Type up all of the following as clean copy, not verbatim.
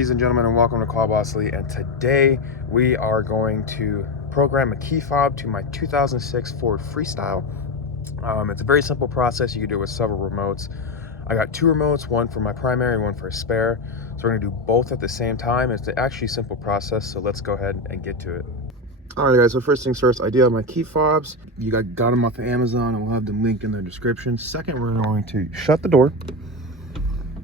ladies and gentlemen, and welcome to Car Boss Lee. And today we are going to program a key fob to my 2006 Ford Freestyle. It's a very simple process. You can do it with several remotes. I got two remotes, one for my primary, one for a spare. So we're gonna do both at the same time. It's actually a simple process, so let's go ahead and get to it. All right, guys, so first things first, I do have my key fobs. You got them off of Amazon, and we'll have them linked in the description. Second, we're going to shut the door.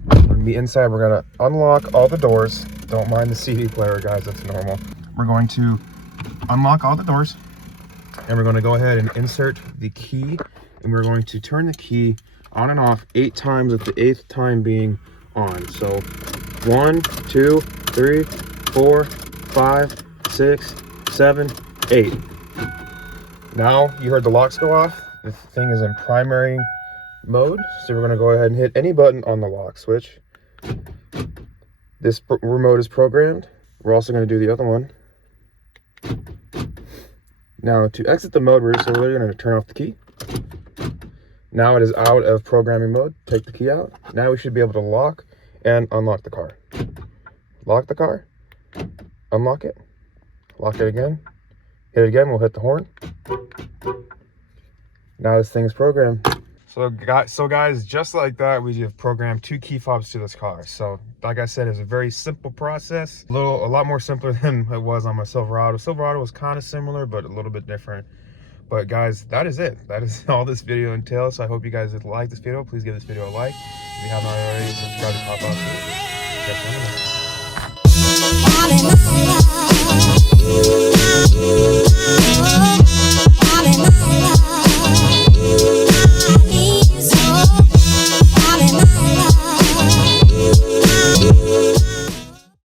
We're gonna be inside. We're gonna unlock all the doors. Don't mind the CD player, guys, that's normal. We're going to unlock all the doors, and we're going to go ahead and insert the key, and we're going to turn the key on and off 8 times, with the 8th time being on. So 1, 2, 3, 4, 5, 6, 7, 8. Now you heard the locks go off. The thing is in primary mode, so we're going to go ahead and hit any button on the lock switch. This remote is programmed. We're also going to do the other one. Now to exit the mode, we're just literally going to turn off the key. Now it is out of programming mode. Take the key out. Now we should be able to lock and unlock the car. Lock the car, unlock it, lock it again, hit it again, we'll hit the horn. Now this thing is programmed. So guys, just like that, we have programmed 2 key fobs to this car. So like I said, it's a very simple process. A lot more simpler than it was on my Silverado. Silverado was kind of similar, but a little bit different. But guys, that is it. That is all this video entails. So I hope you guys did like this video. Please give this video a like. If you haven't already, subscribe to Car Boss Lee.